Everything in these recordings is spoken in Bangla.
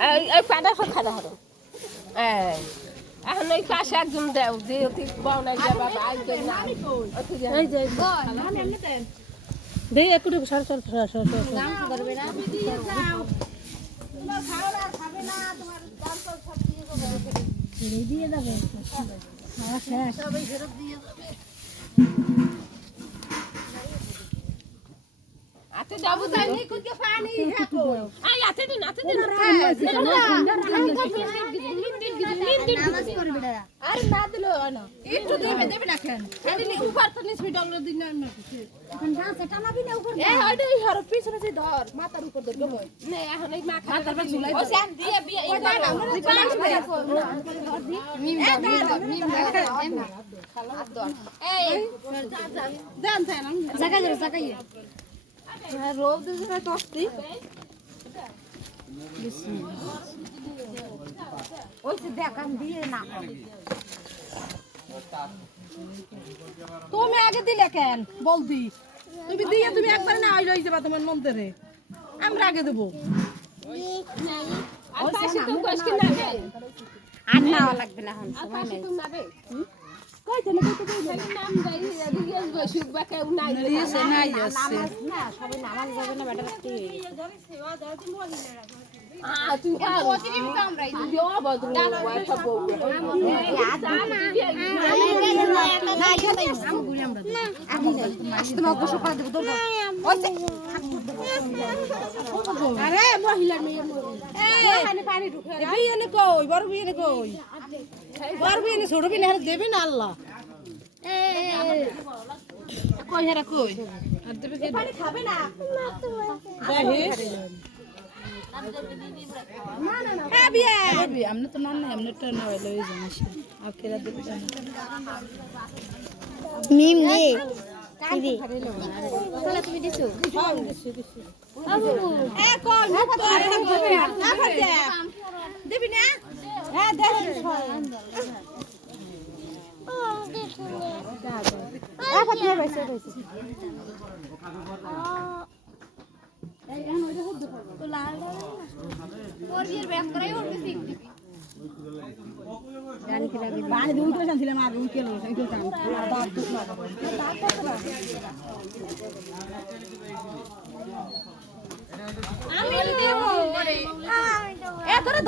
এই পাটা খাদা হলো এখন ওই পাশে একজন দেও যে অতি বাউনাই যাবা আই দেই না এই যে দেই একটু সর দাম করবে না দিয়ে যাও তোমার খাও না খাবে না তোমার দাম তো সব দিয়ে যাবে শেষ সবাই ফেরত দিয়ে যাবে আতে যাবো তাই নি কুকে পানি হাকো আই আতে দিন নামাজ করবে না আর না দিলো না একটু দেবে না কেন খালি উপর তো নিস ডলার দিন না এখন গাছ টানাবি না উপর এ আইডি হর পিছনে যে ধর মাথার উপর ধর গো নে এখন এই মাথার উপর ঝুলাই ও শান দিয়ে বিয়ে এই না মিম এই দেন দেন জায়গা রোদ দিলে কষ্টি ওই যে দেখান দিয়ে না তুমি আগে দিলে কেন বলদি তুমি দিয়ে তুমি একবার না আইলো এই যাবা তোমার মন্দিরে আমরা আগে দেব আর পাশে তো কষ্ট না আর না লাগবে না এখন সময় নেই তুমি নাবে কই তুমি নাম যাই রিয়াজ বসুক বা কেউ নাই রিয়াজ নাই আছে না সবাই নামাজ যাবে না বেটা রাখতে ধরে সেবা দাও তুমি মহিলারা তুই কোচি কি আমরা দিও বদল ওই সব আরে মহিলার মেয়ে পানি ঢুকে বিয়ে কই বড় বিয়ে কই বড় বিয়ে ছোট বিয়ে দেবে না আল্লাহ কই হেরা কই আর দেবে কি পানি খাবে না হ্যাঁ বিয়ে আমনে তো না আমনে তো না হইলো এই জিনিস আর কেরা দেবে মিম নে দিদি তোলা তুমি দিছো হ্যাঁ দিছি এ কই দেবে না খাতে দেবি না হ্যাঁ দেব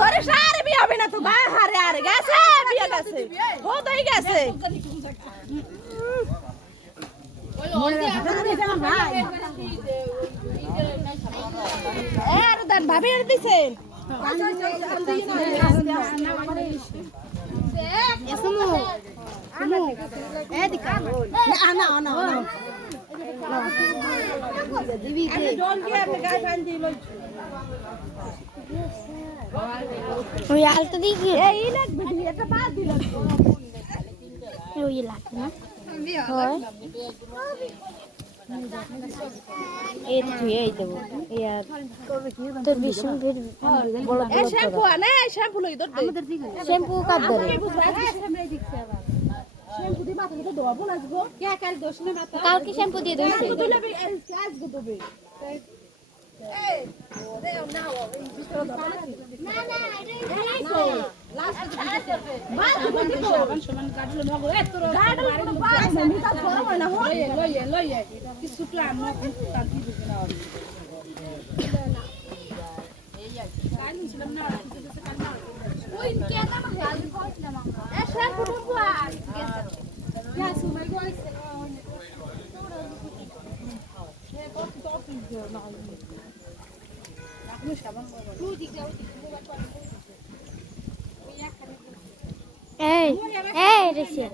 ধরে সারে বিয়ে হবে না তো বাহারে আরে গেছে বিয়ে গেছে ও দই গেছে আর দান ভাবে আর দিছে এসমু এদিকা না না দিবি দে ডোল কি আপনি গায় পান দি লই ওই আলতো দিই এই লাগবে এটা বাদ দিল ওই লাগবে না হয় এই তুই এই দেব ইয়ার তোর বিশম ফির বড় এই শ্যাম্পু আনে শ্যাম্পু লই দর আমাদের দিকে শ্যাম্পু কাট ধরে সামনে দিচ্ছে আবার শ্যাম্পু দি মাথা তো ধোয়া বল আসবো কে কাল দোষ না মাথা কালকে শ্যাম্পু দিয়ে দইছে আজ গো দেবে এই ওরে না এই ভিতরে না না এই তো লাস্ট বাদ দিব সমান কাটলো নগো এত গাড়ি বাদ মিটা ধরা হয় না লই কিছু তো আমরা তা দি দিবে না না এই কালি ছিল না ওই কেটা মা হাল কইছিলাম আমরা এ শ্যাম্পু টুকু আর গেছে ইয়া সুমাই গইছে এ কত না এই এই রাইসা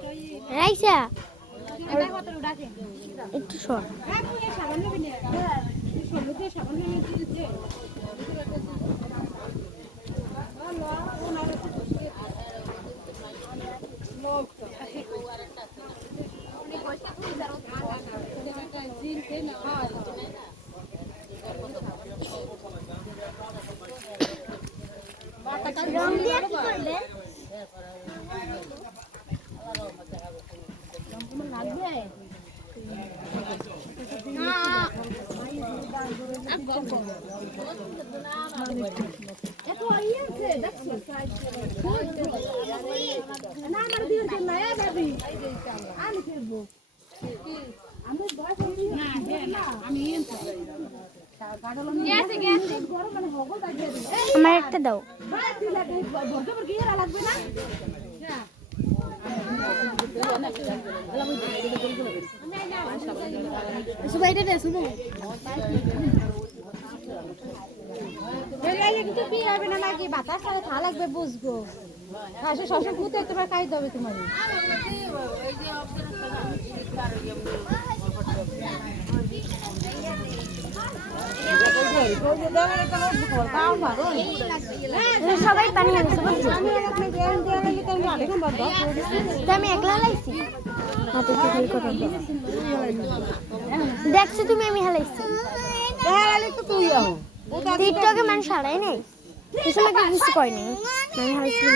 রাইসা একটু সর রং দিয়ে কি করবে লাগবে না এত আইয়া আমার একটা দাও। বাতাস খা লাগবে বুঝবো শশা পুঁতে তোমার খাই দেবে তোমার সবাই পানি আমি একলা লাইছি দেখছি তুমি আমি হেলাইছি টিকটকে মানুষ হারাই নাই কিছু কয়নি আমি হারাইছি